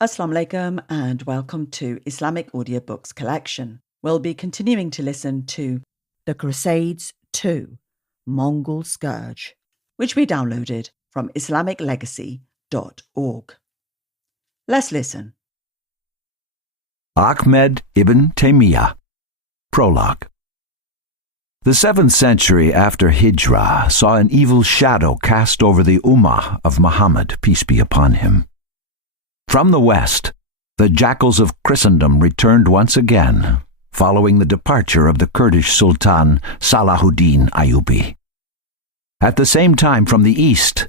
Assalamu alaikum and welcome to Islamic Audiobooks collection. We'll be continuing to listen to The Crusades 2, Mongol Scourge, which we downloaded from IslamicLegacy.org. Let's listen. Ahmed ibn Taymiyyah. Prologue. The 7th century after Hijrah saw an evil shadow cast over the Ummah of Muhammad, peace be upon him. From the west, the jackals of Christendom returned once again, following the departure of the Kurdish Sultan Salahuddin Ayyubi. At the same time, from the east,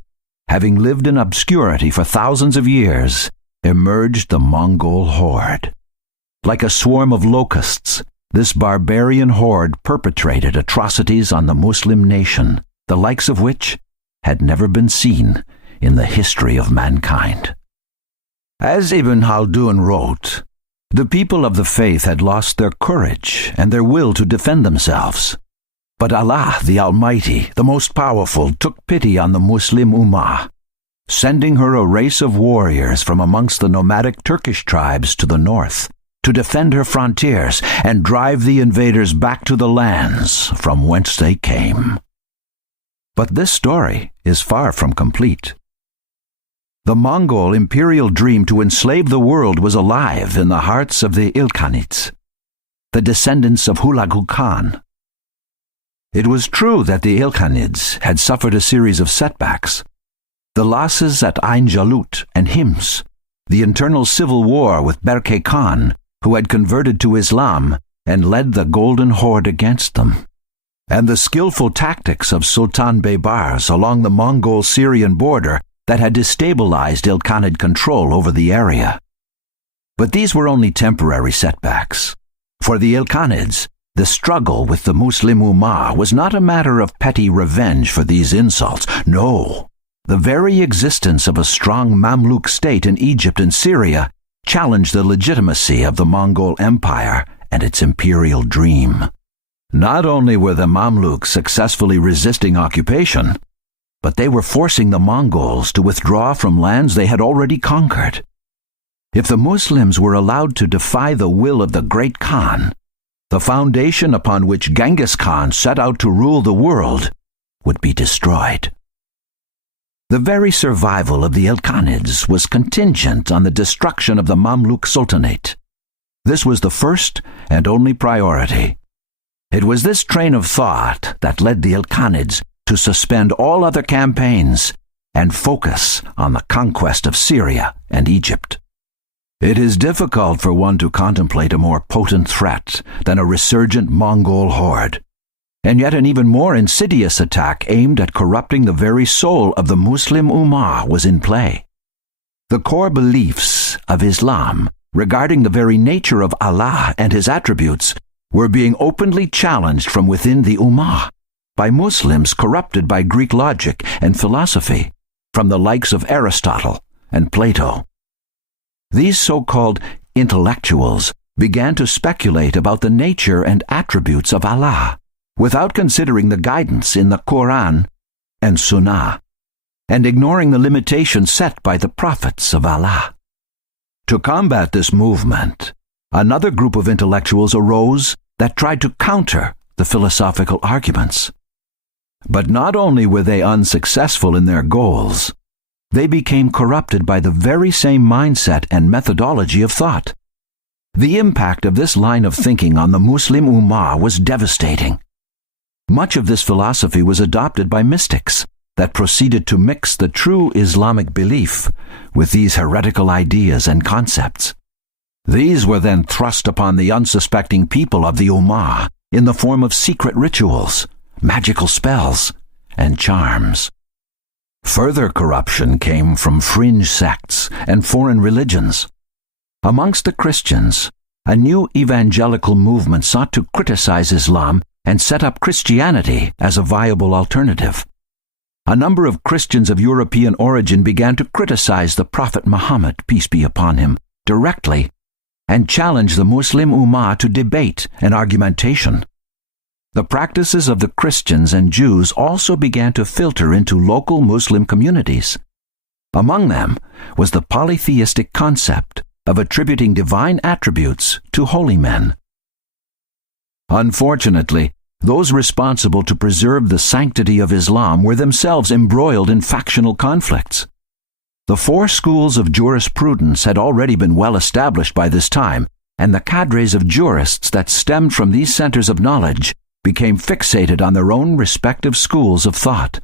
having lived in obscurity for thousands of years, emerged the Mongol horde. Like a swarm of locusts, this barbarian horde perpetrated atrocities on the Muslim nation, the likes of which had never been seen in the history of mankind. As Ibn Khaldun wrote, the people of the faith had lost their courage and their will to defend themselves. But Allah, the Almighty, the Most Powerful, took pity on the Muslim Ummah, sending her a race of warriors from amongst the nomadic Turkish tribes to the north, to defend her frontiers and drive the invaders back to the lands from whence they came. But this story is far from complete. The Mongol imperial dream to enslave the world was alive in the hearts of the Ilkhanids, the descendants of Hulagu Khan. It was true that the Ilkhanids had suffered a series of setbacks. The losses at Ain Jalut and Hims, the internal civil war with Berke Khan, who had converted to Islam and led the Golden Horde against them, and the skillful tactics of Sultan Baybars along the Mongol-Syrian border that had destabilized Ilkhanid control over the area. But these were only temporary setbacks. For the Ilkhanids, the struggle with the Muslim Ummah was not a matter of petty revenge for these insults. No, the very existence of a strong Mamluk state in Egypt and Syria challenged the legitimacy of the Mongol Empire and its imperial dream. Not only were the Mamluks successfully resisting occupation, but they were forcing the Mongols to withdraw from lands they had already conquered. If the Muslims were allowed to defy the will of the great Khan, the foundation upon which Genghis Khan set out to rule the world would be destroyed. The very survival of the Ilkhanids was contingent on the destruction of the Mamluk Sultanate. This was the first and only priority. It was this train of thought that led the Ilkhanids to suspend all other campaigns and focus on the conquest of Syria and Egypt. It is difficult for one to contemplate a more potent threat than a resurgent Mongol horde, and yet an even more insidious attack aimed at corrupting the very soul of the Muslim Ummah was in play. The core beliefs of Islam regarding the very nature of Allah and His attributes were being openly challenged from within the Ummah by Muslims corrupted by Greek logic and philosophy, from the likes of Aristotle and Plato. These so-called intellectuals began to speculate about the nature and attributes of Allah, without considering the guidance in the Quran and Sunnah, and ignoring the limitations set by the prophets of Allah. To combat this movement, another group of intellectuals arose that tried to counter the philosophical arguments. But not only were they unsuccessful in their goals, they became corrupted by the very same mindset and methodology of thought. The impact of this line of thinking on the Muslim Ummah was devastating. Much of this philosophy was adopted by mystics that proceeded to mix the true Islamic belief with these heretical ideas and concepts. These were then thrust upon the unsuspecting people of the Ummah in the form of secret rituals, magical spells, and charms. Further corruption came from fringe sects and foreign religions. Amongst the Christians, a new evangelical movement sought to criticize Islam and set up Christianity as a viable alternative. A number of Christians of European origin began to criticize the Prophet Muhammad, peace be upon him, directly, and challenge the Muslim Ummah to debate and argumentation. The practices of the Christians and Jews also began to filter into local Muslim communities. Among them was the polytheistic concept of attributing divine attributes to holy men. Unfortunately, those responsible to preserve the sanctity of Islam were themselves embroiled in factional conflicts. The four schools of jurisprudence had already been well established by this time, and the cadres of jurists that stemmed from these centers of knowledge became fixated on their own respective schools of thought.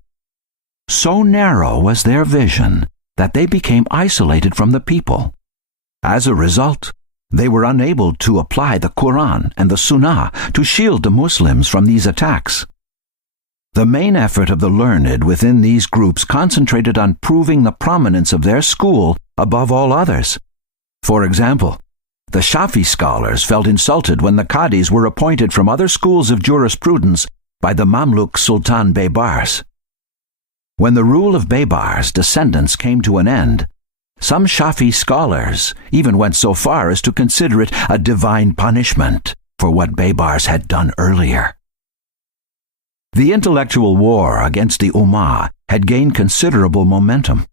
So narrow was their vision that they became isolated from the people. As a result, they were unable to apply the Quran and the Sunnah to shield the Muslims from these attacks. The main effort of the learned within these groups concentrated on proving the prominence of their school above all others. For example, the Shafi scholars felt insulted when the Qadis were appointed from other schools of jurisprudence by the Mamluk Sultan Baybars. When the rule of Baybars' descendants came to an end, some Shafi scholars even went so far as to consider it a divine punishment for what Baybars had done earlier. The intellectual war against the Ummah had gained considerable momentum.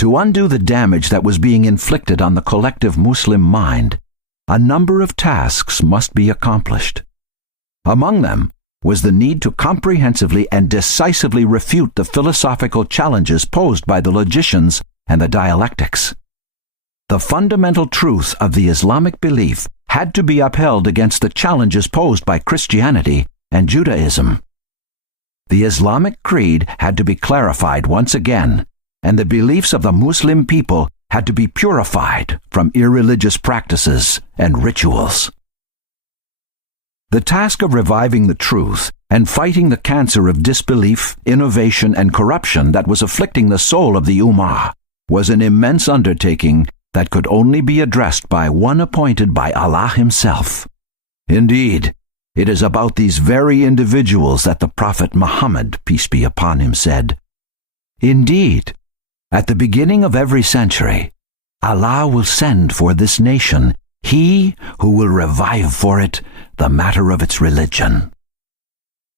To undo the damage that was being inflicted on the collective Muslim mind, a number of tasks must be accomplished. Among them was the need to comprehensively and decisively refute the philosophical challenges posed by the logicians and the dialectics. The fundamental truth of the Islamic belief had to be upheld against the challenges posed by Christianity and Judaism. The Islamic creed had to be clarified once again, and the beliefs of the Muslim people had to be purified from irreligious practices and rituals. The task of reviving the truth and fighting the cancer of disbelief, innovation, and corruption that was afflicting the soul of the Ummah was an immense undertaking that could only be addressed by one appointed by Allah Himself. Indeed, it is about these very individuals that the Prophet Muhammad, peace be upon him, said, "Indeed, at the beginning of every century, Allah will send for this nation He who will revive for it the matter of its religion."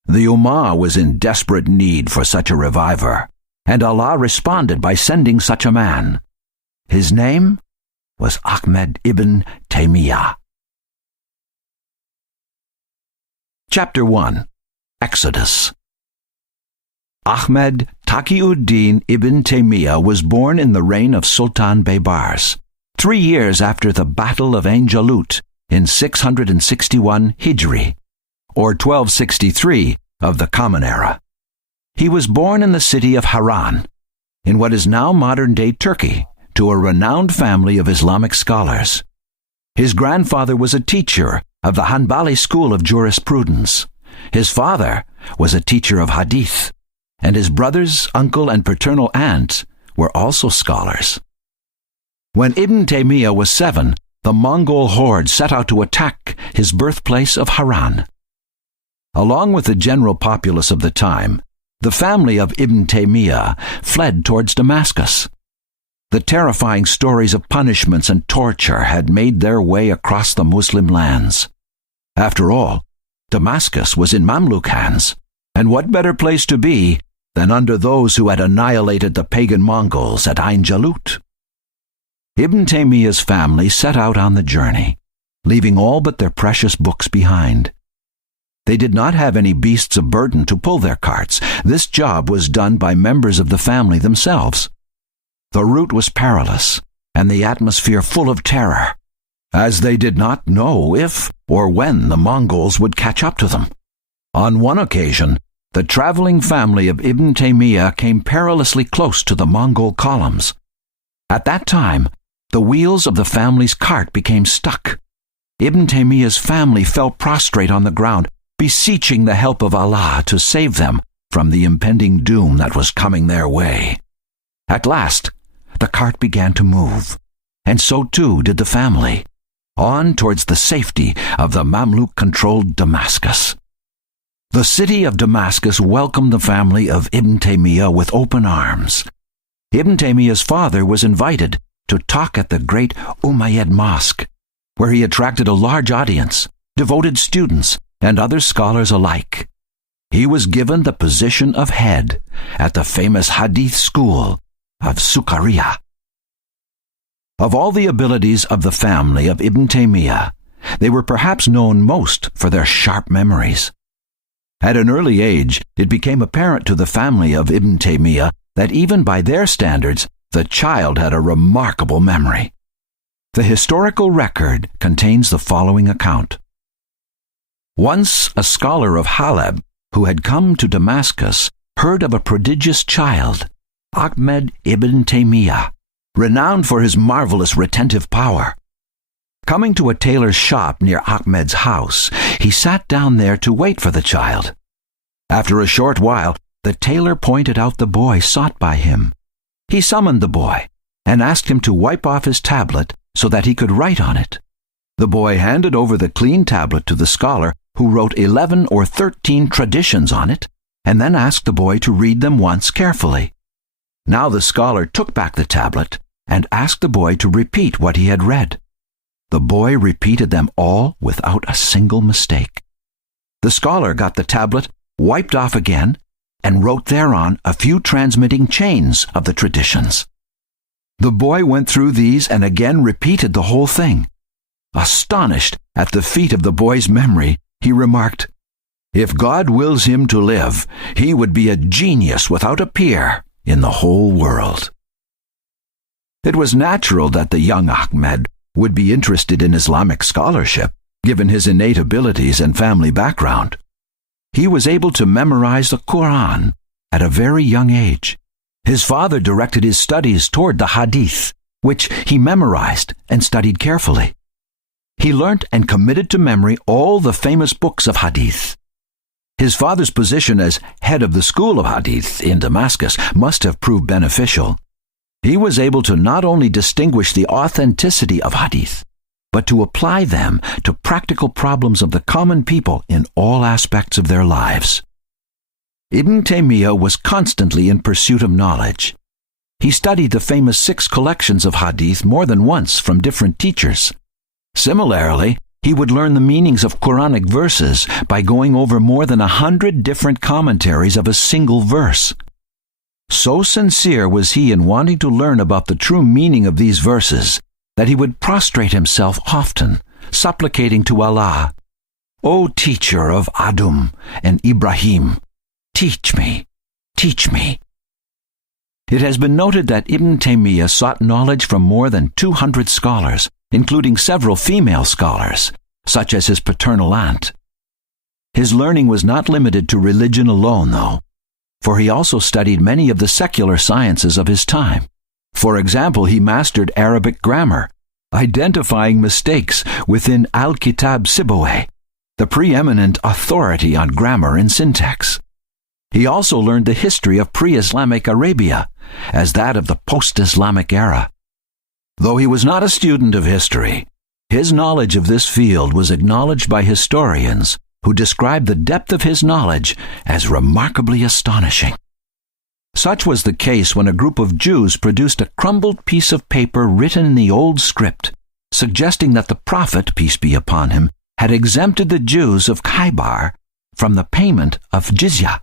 The Ummah was in desperate need for such a reviver, and Allah responded by sending such a man. His name was Ahmed ibn Taymiyyah. Chapter 1. Exodus. Ahmed Taqi-ud-Din ibn Taymiyyah was born in the reign of Sultan Baybars, 3 years after the Battle of Ain Jalut in 661 Hijri, or 1263 of the Common Era. He was born in the city of Haran, in what is now modern-day Turkey, to a renowned family of Islamic scholars. His grandfather was a teacher of the Hanbali school of jurisprudence. His father was a teacher of hadith, and his brothers, uncle, and paternal aunt were also scholars. When Ibn Taymiyyah was 7, the Mongol horde set out to attack his birthplace of Haran. Along with the general populace of the time, the family of Ibn Taymiyyah fled towards Damascus. The terrifying stories of punishments and torture had made their way across the Muslim lands. After all, Damascus was in Mamluk hands, and what better place to be than under those who had annihilated the pagan Mongols at Ain Jalut? Ibn Taymiyyah's family set out on the journey, leaving all but their precious books behind. They did not have any beasts of burden to pull their carts. This job was done by members of the family themselves. The route was perilous, and the atmosphere full of terror, as they did not know if or when the Mongols would catch up to them. On one occasion, the traveling family of Ibn Taymiyyah came perilously close to the Mongol columns. At that time, the wheels of the family's cart became stuck. Ibn Taymiyyah's family fell prostrate on the ground, beseeching the help of Allah to save them from the impending doom that was coming their way. At last, the cart began to move, and so too did the family, on towards the safety of the Mamluk-controlled Damascus. The city of Damascus welcomed the family of Ibn Taymiyyah with open arms. Ibn Taymiyyah's father was invited to talk at the great Umayyad Mosque, where he attracted a large audience, devoted students, and other scholars alike. He was given the position of head at the famous Hadith school of Sukhariya. Of all the abilities of the family of Ibn Taymiyyah, they were perhaps known most for their sharp memories. At an early age, it became apparent to the family of Ibn Taymiyyah that even by their standards, the child had a remarkable memory. The historical record contains the following account. Once a scholar of Halab, who had come to Damascus, heard of a prodigious child, Ahmed ibn Taymiyyah, renowned for his marvelous retentive power. Coming to a tailor's shop near Ahmed's house, he sat down there to wait for the child. After a short while, the tailor pointed out the boy sought by him. He summoned the boy and asked him to wipe off his tablet so that he could write on it. The boy handed over the clean tablet to the scholar, who wrote 11 or 13 traditions on it, and then asked the boy to read them once carefully. Now the scholar took back the tablet and asked the boy to repeat what he had read. The boy repeated them all without a single mistake. The scholar got the tablet, wiped off again, and wrote thereon a few transmitting chains of the traditions. The boy went through these and again repeated the whole thing. Astonished at the feat of the boy's memory, he remarked, "If God wills him to live, he would be a genius without a peer in the whole world." It was natural that the young Ahmed would be interested in Islamic scholarship, given his innate abilities and family background. He was able to memorize the Quran at a very young age. His father directed his studies toward the Hadith, which he memorized and studied carefully. He learnt and committed to memory all the famous books of Hadith. His father's position as head of the school of Hadith in Damascus must have proved beneficial. He was able to not only distinguish the authenticity of Hadith, but to apply them to practical problems of the common people in all aspects of their lives. Ibn Taymiyyah was constantly in pursuit of knowledge. He studied the famous 6 collections of Hadith more than once from different teachers. Similarly, he would learn the meanings of Quranic verses by going over more than 100 different commentaries of a single verse. So sincere was he in wanting to learn about the true meaning of these verses that he would prostrate himself often, supplicating to Allah, "O teacher of Adam and Ibrahim, teach me, teach me." It has been noted that Ibn Taymiyyah sought knowledge from more than 200 scholars, including several female scholars, such as his paternal aunt. His learning was not limited to religion alone, though, for he also studied many of the secular sciences of his time. For example, he mastered Arabic grammar, identifying mistakes within Al-Kitab Sibawayh, the preeminent authority on grammar and syntax. He also learned the history of pre-Islamic Arabia as that of the post-Islamic era. Though he was not a student of history, his knowledge of this field was acknowledged by historians who described the depth of his knowledge as remarkably astonishing. Such was the case when a group of Jews produced a crumbled piece of paper written in the old script, suggesting that the Prophet, peace be upon him, had exempted the Jews of Khaybar from the payment of jizya.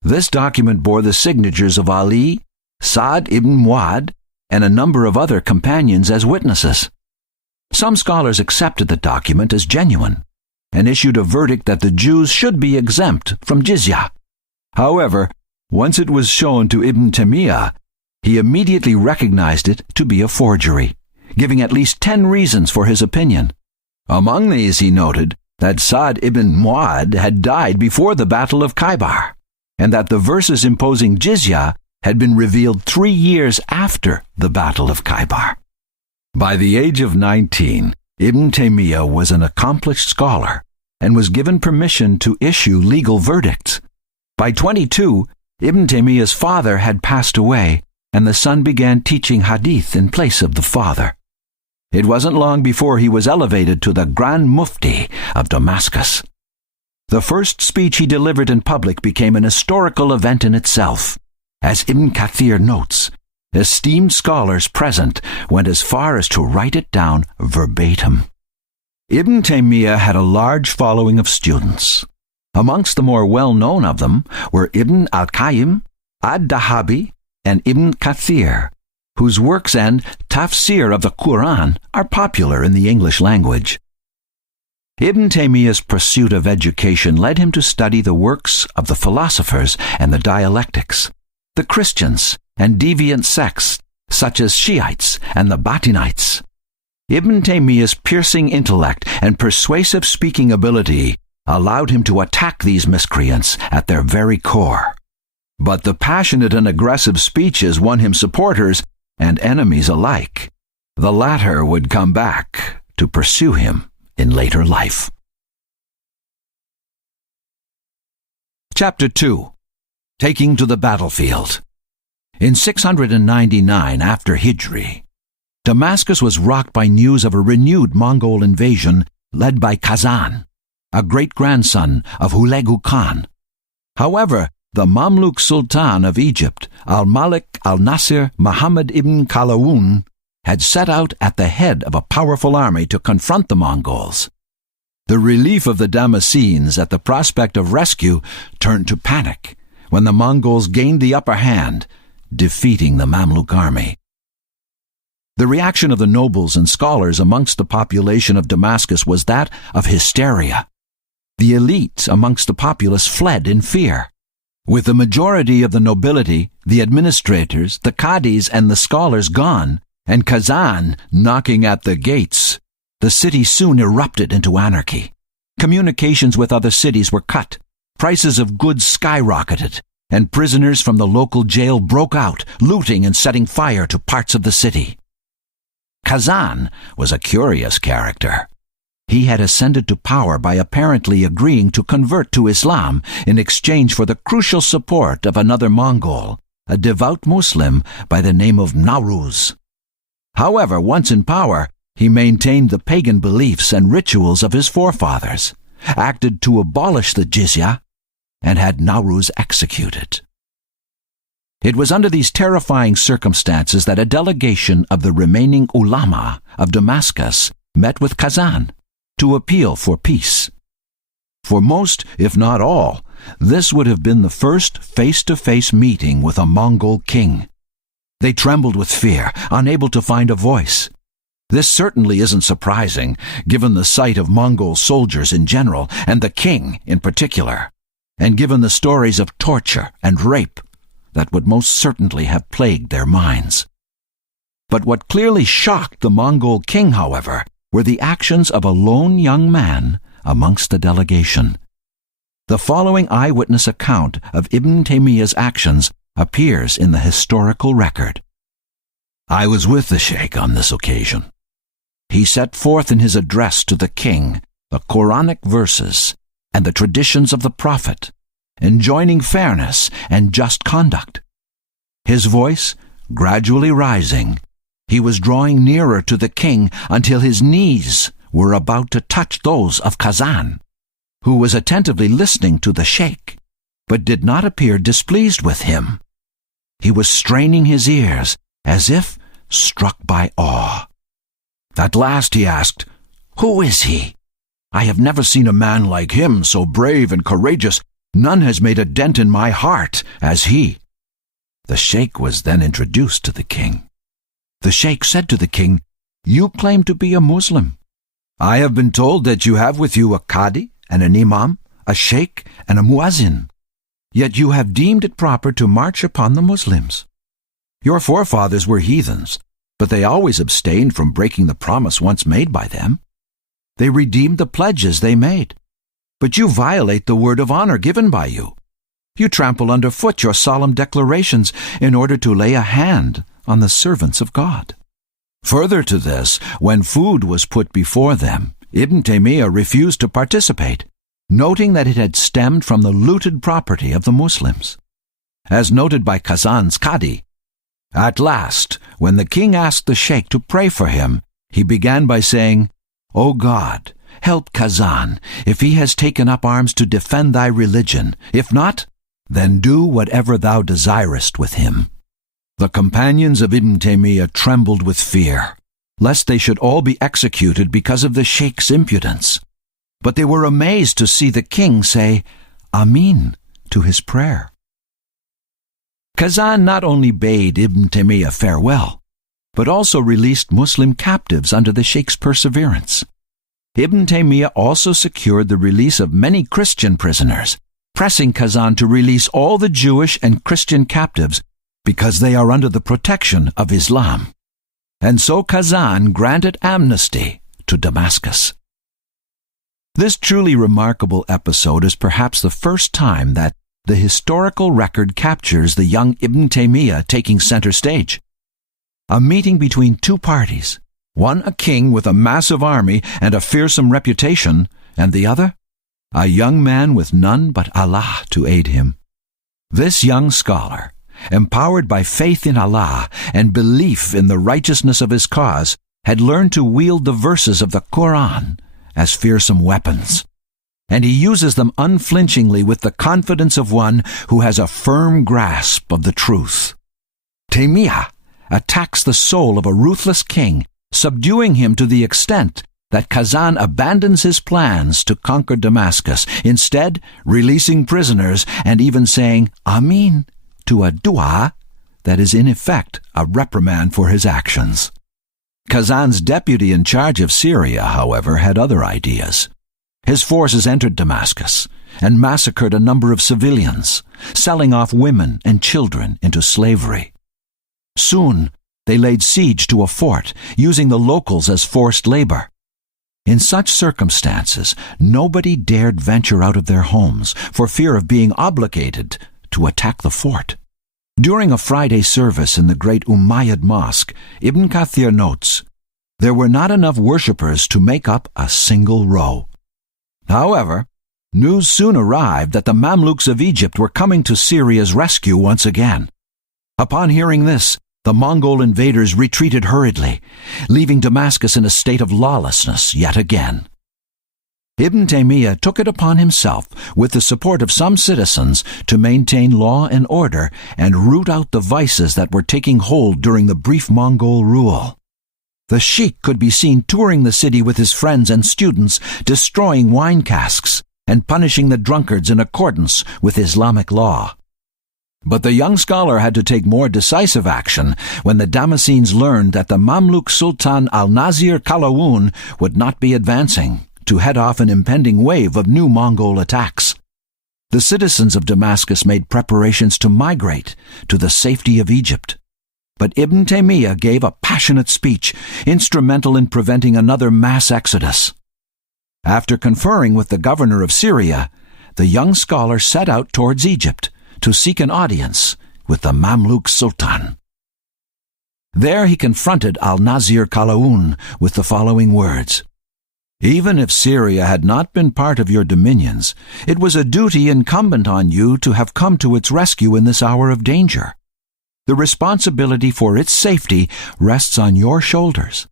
This document bore the signatures of Ali, Sa'd ibn Mu'adh, and a number of other companions as witnesses. Some scholars accepted the document as genuine and issued a verdict that the Jews should be exempt from jizya. However, once it was shown to Ibn Taymiyyah, he immediately recognized it to be a forgery, giving at least 10 reasons for his opinion. Among these, he noted that Sa'd ibn Mu'adh had died before the Battle of Khaybar, and that the verses imposing jizya had been revealed 3 years after the Battle of Khaybar. By the age of 19, Ibn Taymiyyah was an accomplished scholar and was given permission to issue legal verdicts. By 22, Ibn Taymiyyah's father had passed away, and the son began teaching hadith in place of the father. It wasn't long before he was elevated to the Grand Mufti of Damascus. The first speech he delivered in public became an historical event in itself. As Ibn Kathir notes, esteemed scholars present went as far as to write it down verbatim. Ibn Taymiyyah had a large following of students. Amongst the more well-known of them were Ibn al-Qayyim, ad-Dahabi, and Ibn Kathir, whose works and tafsir of the Quran are popular in the English language. Ibn Taymiyyah's pursuit of education led him to study the works of the philosophers and the dialectics, the Christians and deviant sects such as Shiites and the Batinites. Ibn Taymiyyah's piercing intellect and persuasive speaking ability allowed him to attack these miscreants at their very core. But the passionate and aggressive speeches won him supporters and enemies alike. The latter would come back to pursue him in later life. Chapter 2. Taking to the Battlefield. In 699 after Hijri, Damascus was rocked by news of a renewed Mongol invasion led by Kazan, a great-grandson of Hulegu Khan. However, the Mamluk Sultan of Egypt, al-Malik al-Nasir Muhammad ibn Kalawun, had set out at the head of a powerful army to confront the Mongols. The relief of the Damascenes at the prospect of rescue turned to panic when the Mongols gained the upper hand, defeating the Mamluk army. The reaction of the nobles and scholars amongst the population of Damascus was that of hysteria. The elite amongst the populace fled in fear. With the majority of the nobility, the administrators, the qadis, and the scholars gone, and Kazan knocking at the gates, the city soon erupted into anarchy. Communications with other cities were cut, prices of goods skyrocketed, and prisoners from the local jail broke out, looting and setting fire to parts of the city. Kazan was a curious character. He had ascended to power by apparently agreeing to convert to Islam in exchange for the crucial support of another Mongol, a devout Muslim by the name of Nauruz. However, once in power, he maintained the pagan beliefs and rituals of his forefathers, acted to abolish the jizya, and had Nauruz executed. It was under these terrifying circumstances that a delegation of the remaining ulama of Damascus met with Kazan to appeal for peace. For most, if not all, this would have been the first face-to-face meeting with a Mongol king. They trembled with fear, unable to find a voice. This certainly isn't surprising, given the sight of Mongol soldiers in general, and the king in particular, and given the stories of torture and rape that would most certainly have plagued their minds. But what clearly shocked the Mongol king, however, were the actions of a lone young man amongst the delegation. The following eyewitness account of Ibn Taymiyyah's actions appears in the historical record. I was with the sheikh on this occasion. He set forth in his address to the king the Quranic verses and the traditions of the Prophet, enjoining fairness and just conduct. His voice gradually rising, he was drawing nearer to the king until his knees were about to touch those of Kazan, who was attentively listening to the sheikh, but did not appear displeased with him. He was straining his ears as if struck by awe. At last he asked, "Who is he? I have never seen a man like him, so brave and courageous. None has made a dent in my heart as he." The sheikh was then introduced to the king. The sheikh said to the king, "You claim to be a Muslim. I have been told that you have with you a qadi and an imam, a sheikh and a muazzin. Yet you have deemed it proper to march upon the Muslims. Your forefathers were heathens, but they always abstained from breaking the promise once made by them. They redeemed the pledges they made. But you violate the word of honor given by you. You trample underfoot your solemn declarations in order to lay a hand on the servants of God." Further to this, when food was put before them, Ibn Taymiyyah refused to participate, noting that it had stemmed from the looted property of the Muslims. As noted by Kazan's Qadi, at last, when the king asked the sheikh to pray for him, he began by saying, "O God, help Kazan, if he has taken up arms to defend thy religion. If not, then do whatever thou desirest with him." The companions of Ibn Taymiyyah trembled with fear, lest they should all be executed because of the sheikh's impudence. But they were amazed to see the king say, "Amin," to his prayer. Kazan not only bade Ibn Taymiyyah farewell, but also released Muslim captives under the Sheikh's perseverance. Ibn Taymiyyah also secured the release of many Christian prisoners, pressing Kazan to release all the Jewish and Christian captives because they are under the protection of Islam. And so Kazan granted amnesty to Damascus. This truly remarkable episode is perhaps the first time that the historical record captures the young Ibn Taymiyyah taking center stage. A meeting between two parties, one a king with a massive army and a fearsome reputation, and the other, a young man with none but Allah to aid him. This young scholar, empowered by faith in Allah and belief in the righteousness of his cause, had learned to wield the verses of the Quran as fearsome weapons. And he uses them unflinchingly with the confidence of one who has a firm grasp of the truth. Taymiyyah attacks the soul of a ruthless king, subduing him to the extent that Kazan abandons his plans to conquer Damascus, instead releasing prisoners and even saying Amin to a dua that is in effect a reprimand for his actions. Kazan's deputy in charge of Syria, however, had other ideas. His forces entered Damascus and massacred a number of civilians, selling off women and children into slavery. Soon, they laid siege to a fort, using the locals as forced labor. In such circumstances, nobody dared venture out of their homes for fear of being obligated to attack the fort. During a Friday service in the great Umayyad mosque, Ibn Kathir notes, there were not enough worshippers to make up a single row. However, news soon arrived that the Mamluks of Egypt were coming to Syria's rescue once again. Upon hearing this, the Mongol invaders retreated hurriedly, leaving Damascus in a state of lawlessness yet again. Ibn Taymiyyah took it upon himself, with the support of some citizens, to maintain law and order and root out the vices that were taking hold during the brief Mongol rule. The sheikh could be seen touring the city with his friends and students, destroying wine casks and punishing the drunkards in accordance with Islamic law. But the young scholar had to take more decisive action when the Damascenes learned that the Mamluk Sultan al-Nazir Kalawun would not be advancing to head off an impending wave of new Mongol attacks. The citizens of Damascus made preparations to migrate to the safety of Egypt. But Ibn Taymiyyah gave a passionate speech, instrumental in preventing another mass exodus. After conferring with the governor of Syria, the young scholar set out towards Egypt to seek an audience with the Mamluk Sultan. There he confronted al-Nazir Kalawun with the following words, even if Syria had not been part of your dominions, it was a duty incumbent on you to have come to its rescue in this hour of danger. The responsibility for its safety rests on your shoulders.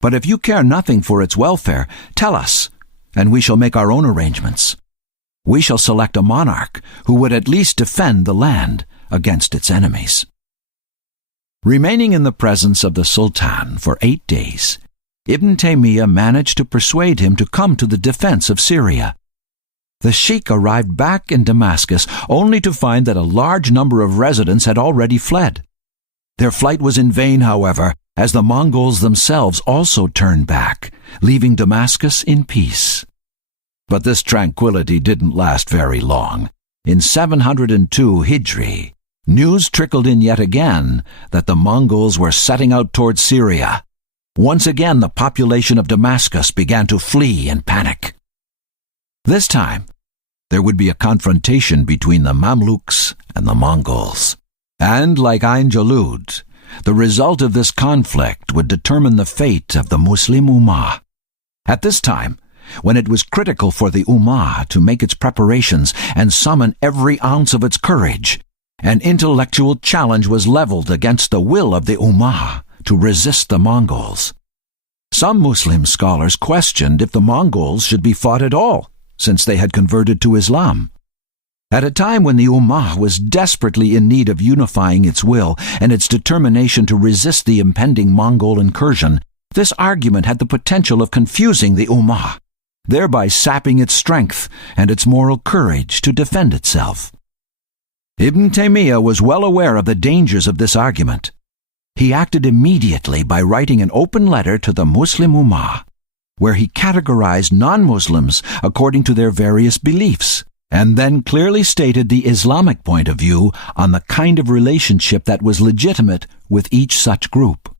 But if you care nothing for its welfare, tell us, and we shall make our own arrangements. We shall select a monarch who would at least defend the land against its enemies. Remaining in the presence of the Sultan for 8 days, Ibn Taymiyyah managed to persuade him to come to the defense of Syria. The sheikh arrived back in Damascus only to find that a large number of residents had already fled. Their flight was in vain, however, as the Mongols themselves also turned back, leaving Damascus in peace. But this tranquility didn't last very long. In 702 Hijri, news trickled in yet again that the Mongols were setting out towards Syria. Once again, the population of Damascus began to flee in panic. This time, there would be a confrontation between the Mamluks and the Mongols. And like Ain Jalut, the result of this conflict would determine the fate of the Muslim Ummah. At this time, when it was critical for the Ummah to make its preparations and summon every ounce of its courage, an intellectual challenge was leveled against the will of the Ummah to resist the Mongols. Some Muslim scholars questioned if the Mongols should be fought at all, since they had converted to Islam. At a time when the Ummah was desperately in need of unifying its will and its determination to resist the impending Mongol incursion, this argument had the potential of confusing the Ummah, thereby sapping its strength and its moral courage to defend itself. Ibn Taymiyyah was well aware of the dangers of this argument. He acted immediately by writing an open letter to the Muslim Ummah, where he categorized non-Muslims according to their various beliefs, and then clearly stated the Islamic point of view on the kind of relationship that was legitimate with each such group.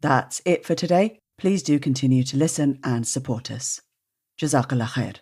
That's it for today. Please do continue to listen and support us. Jazakallah khair.